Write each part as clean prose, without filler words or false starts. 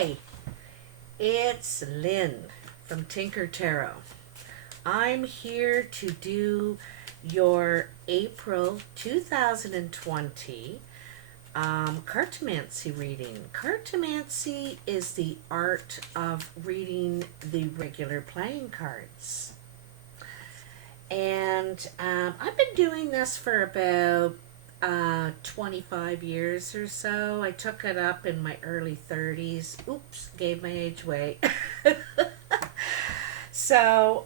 Hi, it's Lynn from Tinker Tarot. I'm here to do your April 2020 Cartomancy reading. Cartomancy is the art of reading the regular playing cards. And I've been doing this for about 25 years or so. I took it up in my early 30s. Oops, gave my age away. So,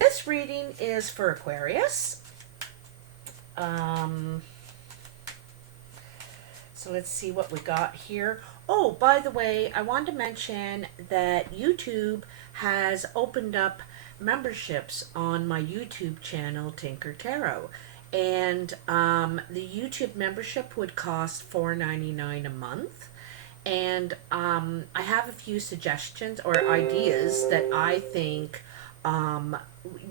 this reading is for Aquarius. So let's see what we got here. Oh, by the way, I wanted to mention that YouTube has opened up memberships on my YouTube channel, Tinker Tarot. And the YouTube membership would cost $4.99 a month. And I have a few suggestions or ideas that I think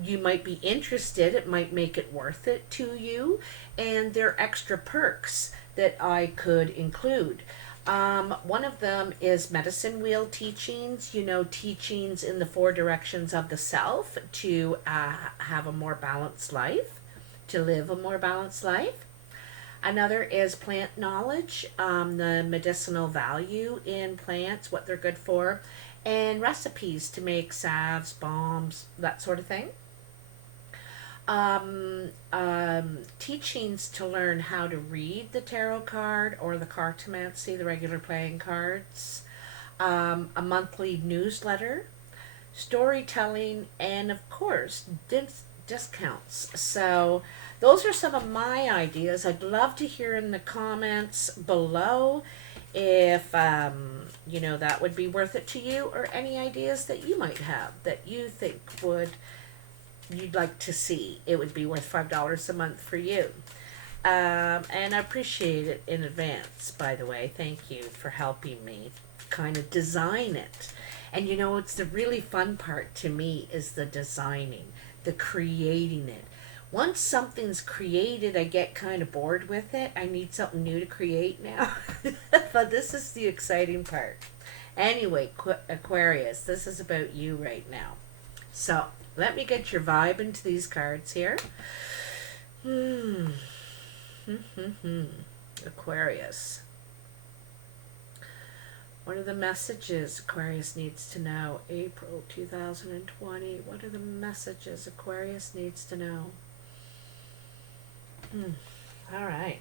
you might be interested. It might make it worth it to you. And there are extra perks that I could include. One of them is medicine wheel teachings, teachings in the 4 directions of the self to have a more balanced life, to live a more balanced life. Another is plant knowledge, the medicinal value in plants, what they're good for, and recipes to make salves, balms, that sort of thing. Teachings to learn how to read the tarot card or the cartomancy, the regular playing cards. A monthly newsletter, storytelling, and of course, discounts. So those are some of my ideas. I'd love to hear in the comments below if that would be worth it to you, or any ideas that you might have that you think you'd like to see. It would be worth $5 a month for you. And I appreciate it in advance, by the way. Thank you for helping me kind of design it. And it's the really fun part to me is the designing, the creating it. Once something's created, I get kind of bored with it. I need something new to create now. But this is the exciting part. Anyway, Aquarius, this is about you right now. So let me get your vibe into these cards here. Aquarius. What are the messages Aquarius needs to know? April 2020. What are the messages Aquarius needs to know? All right.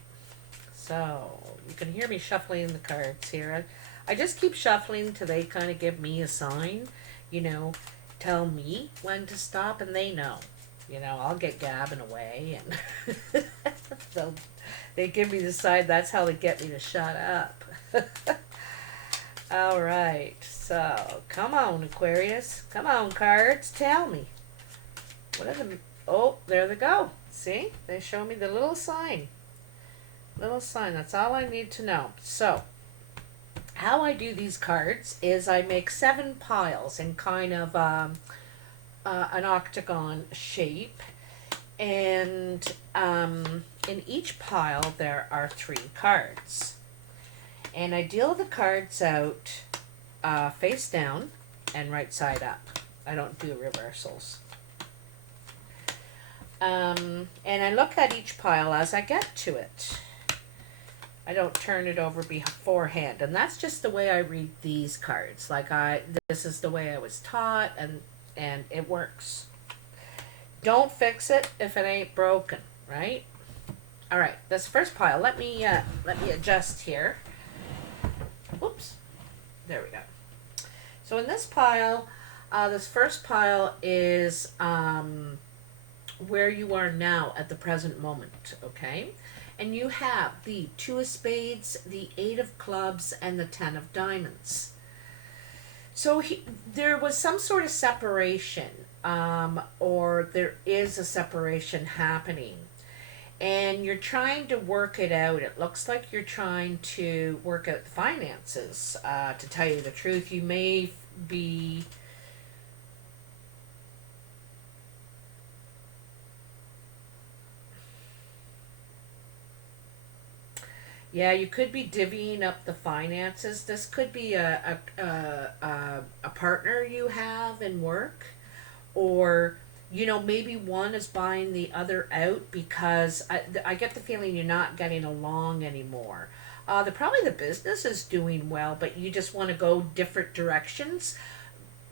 So you can hear me shuffling the cards here. I just keep shuffling till they kind of give me a sign, tell me when to stop, and they know. I'll get gabbing away, and they give me the sign. That's how they get me to shut up. All right, so come on, Aquarius. Come on, cards. Tell me. What are the... Oh, there they go. See? They show me the little sign. Little sign. That's all I need to know. So, how I do these cards is I make 7 piles in kind of an octagon shape. And in each pile there are 3 cards. And I deal the cards out face down and right side up. I don't do reversals. And I look at each pile as I get to it. I don't turn it over beforehand. And that's just the way I read these cards. This is the way I was taught, and it works. Don't fix it if it ain't broken, right? All right, this first pile. Let me adjust here. Oops, there we go. So in this pile, this first pile is where you are now at the present moment, okay? And you have the 2 of spades, the 8 of clubs, and the 10 of diamonds. So there was some sort of separation, or there is a separation happening. And you're trying to work it out. It looks like you're trying to work out the finances. To tell you the truth, you may be... Yeah, you could be divvying up the finances. This could be a partner you have in work, or maybe one is buying the other out because I get the feeling you're not getting along anymore. Probably the business is doing well, but you just want to go different directions.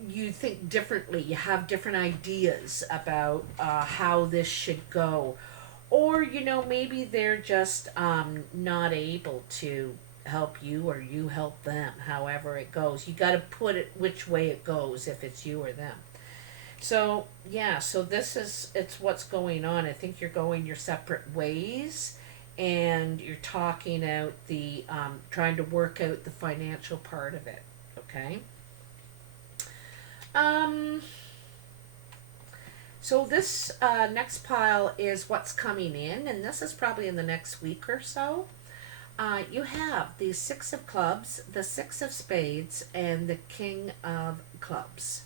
You think differently. You have different ideas about how this should go, or maybe they're just not able to help you, or you help them. However it goes, you got to put it which way it goes, if it's you or them. So yeah, so this is it's what's going on. I think you're going your separate ways, and you're talking out the trying to work out the financial part of it. Okay. Um. So this next pile is what's coming in, and this is probably in the next week or so. You have the Six of Clubs, the Six of Spades, and the King of Clubs.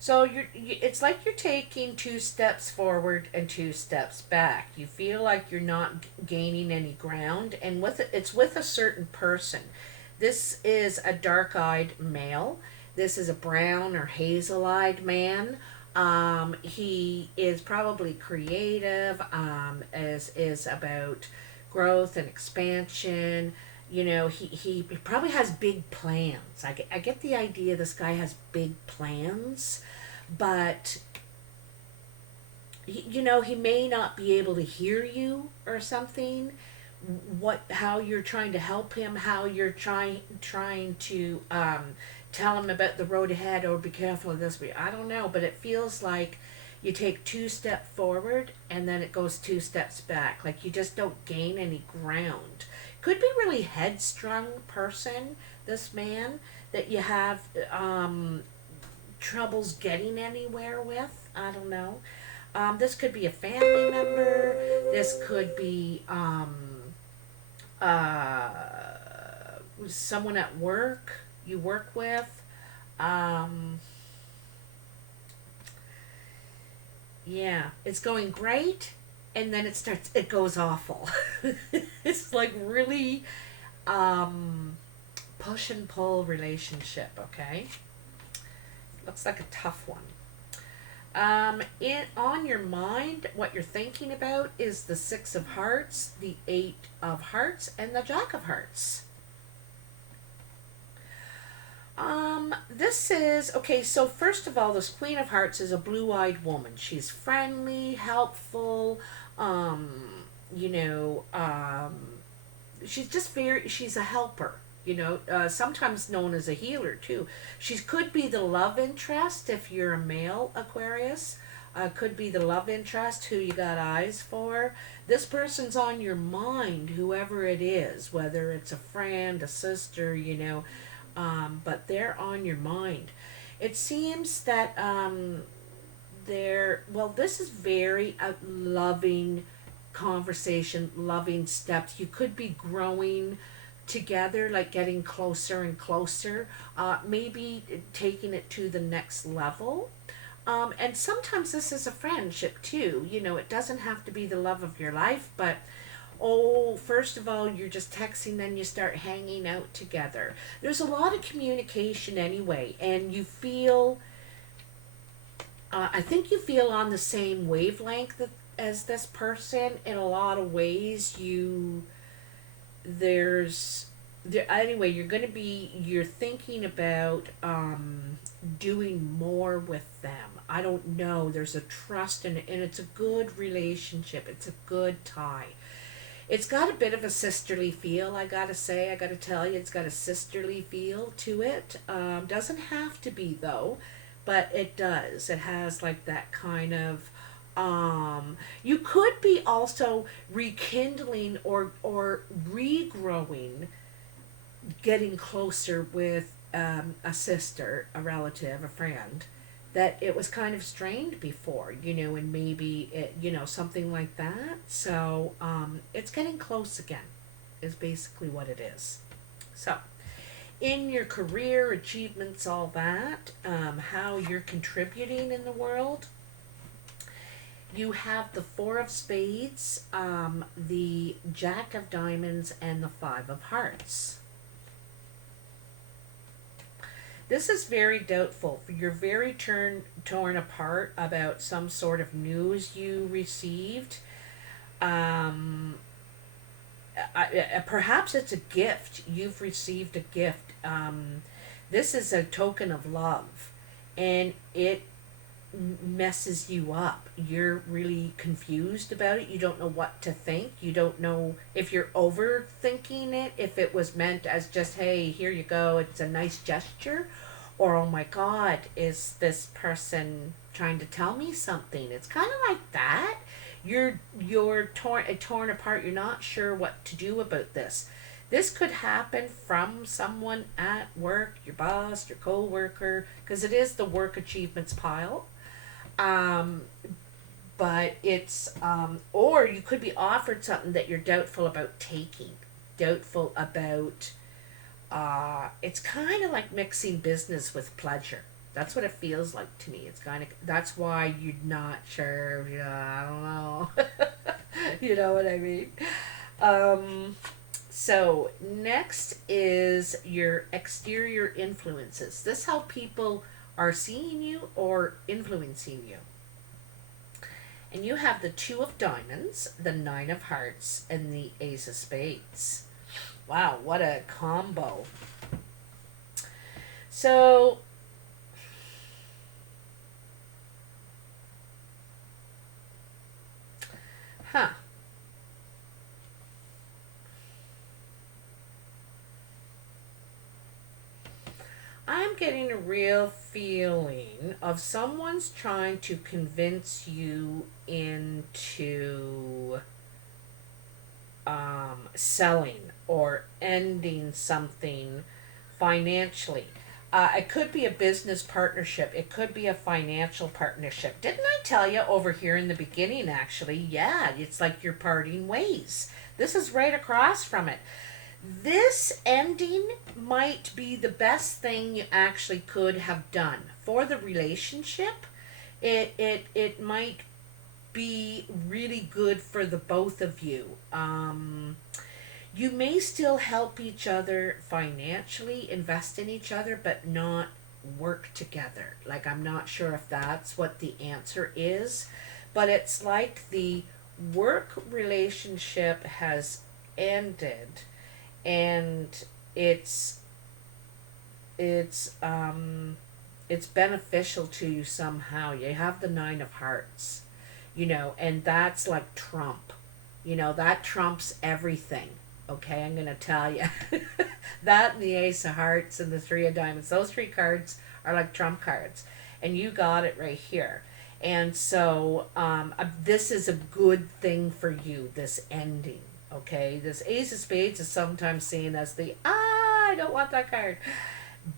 So it's like you're taking two steps forward and two steps back. You feel like you're not gaining any ground, and it's with a certain person. This is a dark-eyed male. This is a brown or hazel-eyed man. He is probably creative. Is about growth and expansion. He probably has big plans. I get the idea this guy has big plans, but he may not be able to hear you or something. How you're trying to help him, how you're trying to tell him about the road ahead, or be careful of this. I don't know, but it feels like you take two steps forward and then it goes two steps back. Like you just don't gain any ground. Could be really headstrong person, this man, that you have troubles getting anywhere with. I don't know. This could be a family member. This could be uh, someone at work you work with. Um, yeah, it's going great, and then it goes awful. It's like really um, push and pull relationship, okay? Looks like a tough one. On your mind, what you're thinking about is the Six of Hearts, the Eight of Hearts, and the Jack of Hearts. This is okay. So first of all, this Queen of Hearts is a blue-eyed woman. She's friendly, helpful. Um, you know, um, she's just very. She's a helper. Sometimes known as a healer too. She could be the love interest if you're a male Aquarius. Could be the love interest who you got eyes for. This person's on your mind, whoever it is, whether it's a friend, a sister, but they're on your mind. It seems that this is very a loving conversation, loving steps. You could be growing together, like getting closer and closer, maybe taking it to the next level. And sometimes this is a friendship too. It doesn't have to be the love of your life, but first of all, you're just texting, then you start hanging out together. There's a lot of communication anyway, and I think you feel on the same wavelength as this person in a lot of ways. There's there anyway you're thinking about doing more with them. I don't know, there's a trust in it, and it's a good relationship, it's a good tie. It's got a bit of a sisterly feel, I gotta say. I gotta tell you, it's got a sisterly feel to it. Doesn't have to be, though, but it does. It has like that kind of. You could be also rekindling or regrowing, getting closer with a sister, a relative, a friend that it was kind of strained before, and maybe something like that. So it's getting close again, is basically what it is. So, in your career, achievements, all that, how you're contributing in the world, You have the Four of Spades, the Jack of Diamonds, and the Five of Hearts. This is very doubtful. You're very torn apart about some sort of news you received. Um, Perhaps it's a gift. You've received a gift. This is a token of love, and it messes you up. You're really confused about it. You don't know what to think. You don't know if you're overthinking it, if it was meant as just, hey, here you go, it's a nice gesture, or oh my God, is this person trying to tell me something? It's kind of like that. You're torn apart. You're not sure what to do about this. This could happen from someone at work, your boss, your co-worker, because it is the work achievements pile. Um, but it's or you could be offered something that you're doubtful about taking, doubtful about. It's kind of like mixing business with pleasure. That's what it feels like to me. It's kind of that's why you're not sure. Yeah, I don't know. You know what I mean? Um, so next is your exterior influences. This how people are seeing you or influencing you. And you have the Two of Diamonds, the Nine of Hearts, and the Ace of Spades. Wow, what a combo. So, huh. I'm getting a real feeling of someone's trying to convince you into selling or ending something financially. It could be a business partnership. It could be a financial partnership. Didn't I tell you over here in the beginning, actually? Yeah, it's like you're parting ways. This is right across from it. This ending might be the best thing you actually could have done for the relationship. It might be really good for the both of you. You may still help each other financially, invest in each other, but not work together. Like, I'm not sure if that's what the answer is, but it's like the work relationship has ended, and it's it's um it's beneficial to you somehow. You have the Nine of Hearts, and that's like Trump. That trumps everything. Okay, I'm gonna tell you. That and the Ace of Hearts and the Three of Diamonds. Those three cards are like trump cards, and you got it right here. And so this is a good thing for you. This ending. Okay, this Ace of Spades is sometimes seen as the I don't want that card,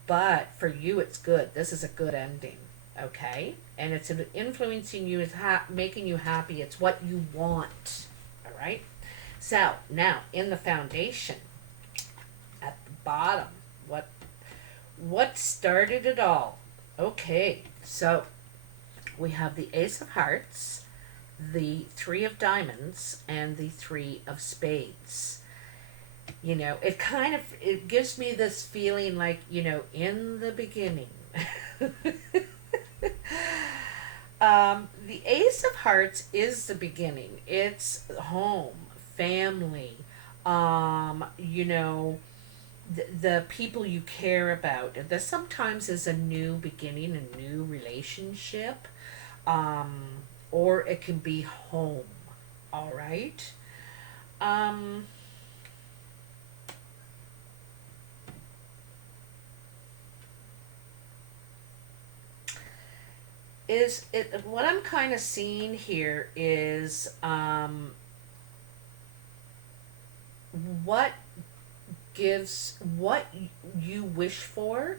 but for you it's good. This is a good ending. Okay, and it's influencing you. It's making you happy. It's what you want. All right. So now in the foundation, at the bottom, what started it all? Okay, so we have the Ace of Hearts, the Three of Diamonds, and the Three of Spades. It gives me this feeling like, in the beginning. The Ace of Hearts is the beginning. It's home, family, the people you care about. This sometimes is a new beginning, a new relationship, um, or it can be home. All right. Um, is it what I'm kind of seeing here is what what you wish for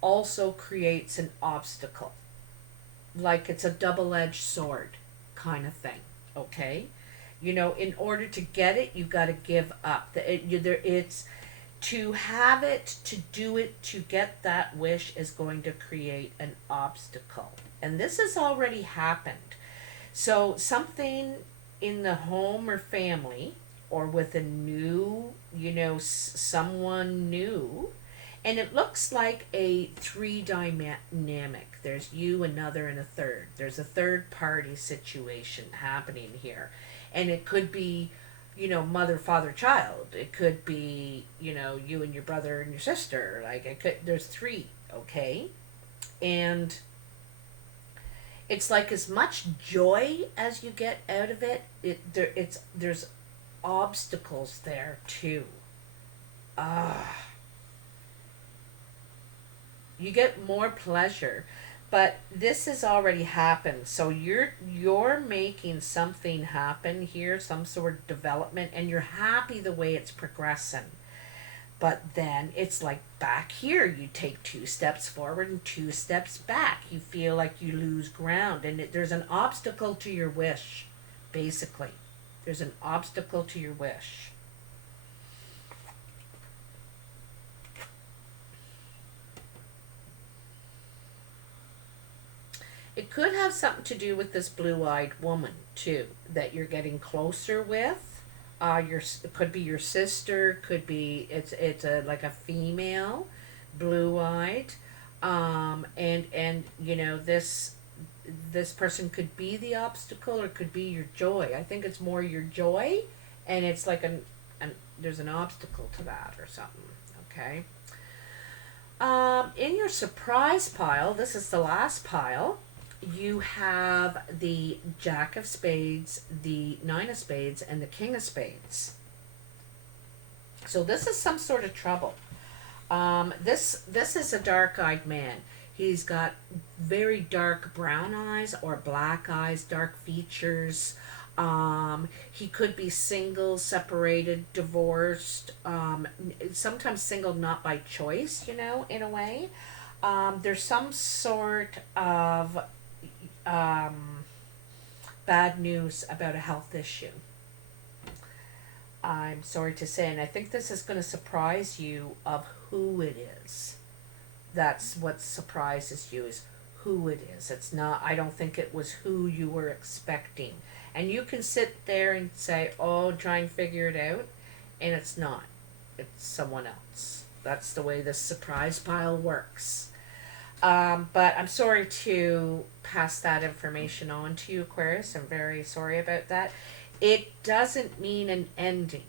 also creates an obstacle, like it's a double-edged sword kind of thing. Okay, in order to get it, you got to give up. It's to have it, to do it, to get that wish is going to create an obstacle, and this has already happened. So something in the home or family, or with a new, someone new, and it looks like a three dynamic. There's you, another, and a third. There's a third party situation happening here. And it could be, mother, father, child. It could be, you and your brother and your sister. Like, there's three, okay? And it's like as much joy as you get out of it, there's obstacles there too. Ah, you get more pleasure, but this has already happened. So you're making something happen here, some sort of development, and you're happy the way it's progressing. But then it's like back here, you take two steps forward and two steps back. You feel like you lose ground, and there's an obstacle to your wish, basically. There's an obstacle to your wish. It could have something to do with this blue-eyed woman too that you're getting closer with. It could be your sister. Could be it's a like a female, blue-eyed, and this person could be the obstacle or could be your joy. I think it's more your joy, and it's like an there's an obstacle to that or something. Okay. In your surprise pile, this is the last pile. You have the Jack of Spades, the Nine of Spades, and the King of Spades. So this is some sort of trouble. This is a dark-eyed man. He's got very dark brown eyes or black eyes, dark features. He could be single, separated, divorced. Sometimes single, not by choice. In a way. There's some sort of bad news about a health issue. I'm sorry to say, and I think this is going to surprise you of who it is. That's what surprises you, is who it is. It's not, I don't think it was who you were expecting. And you can sit there and say, oh, try and figure it out, and it's not. It's someone else. That's the way this surprise pile works. But I'm sorry to pass that information on to you, Aquarius. I'm very sorry about that. It doesn't mean an ending.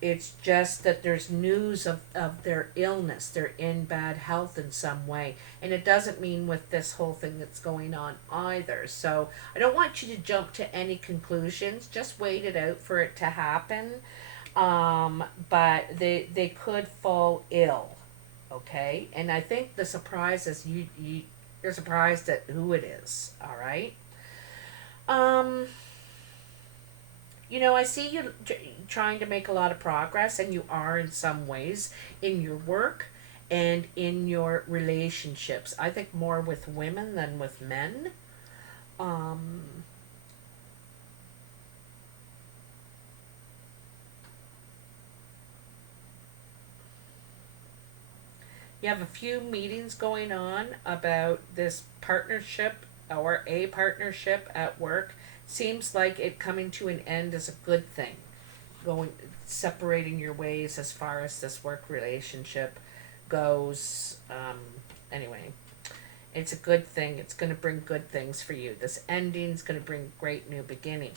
It's just that there's news of their illness. They're in bad health in some way. And it doesn't mean with this whole thing that's going on either. So I don't want you to jump to any conclusions. Just wait it out for it to happen. But they could fall ill. Okay, and I think the surprise is you're surprised at who it is. All right. I see you trying to make a lot of progress, and you are in some ways in your work and in your relationships. I think more with women than with men. Um, You have a few meetings going on about this partnership or a partnership at work. Seems like it coming to an end is a good thing. Going separating your ways as far as this work relationship goes. Anyway, it's a good thing. It's going to bring good things for you. This ending is going to bring great new beginning.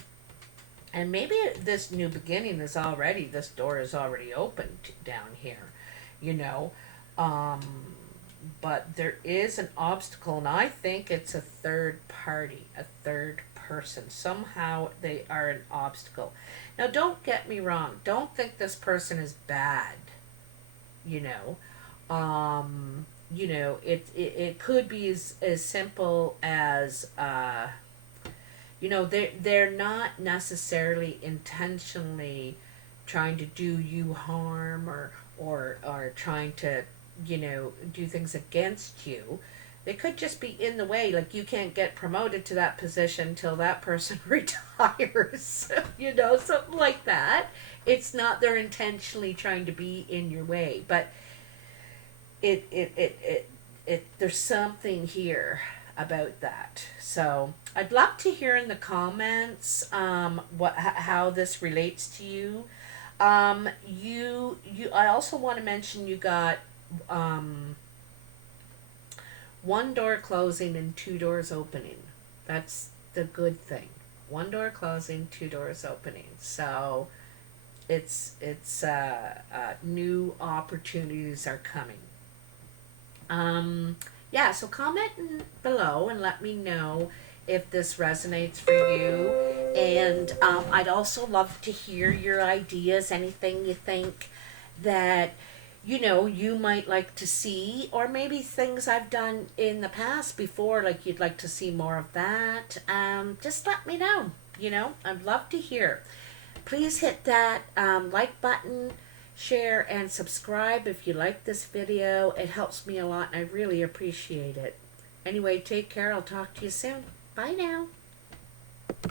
And maybe this new beginning is already, this door is already opened down here, you know. Um, but there is an obstacle, and I think it's a third party, a third person. Somehow they are an obstacle. Now, don't get me wrong. Don't think this person is bad, you know. It could be as simple as, they're not necessarily intentionally trying to do you harm or trying to do things against you. They could just be in the way, like you can't get promoted to that position till that person retires, something like that. It's not they're intentionally trying to be in your way, but it there's something here about that. So I'd love to hear in the comments how this relates to you. I also want to mention you got um, one door closing and two doors opening. That's the good thing. One door closing, two doors opening. So it's new opportunities are coming. Yeah, so comment below and let me know if this resonates for you. And I'd also love to hear your ideas, anything you think that you might like to see, or maybe things I've done in the past before, like you'd like to see more of that. Just let me know. I'd love to hear. Please hit that like button, share, and subscribe if you like this video. It helps me a lot and I really appreciate it. Anyway, take care. I'll talk to you soon. Bye now.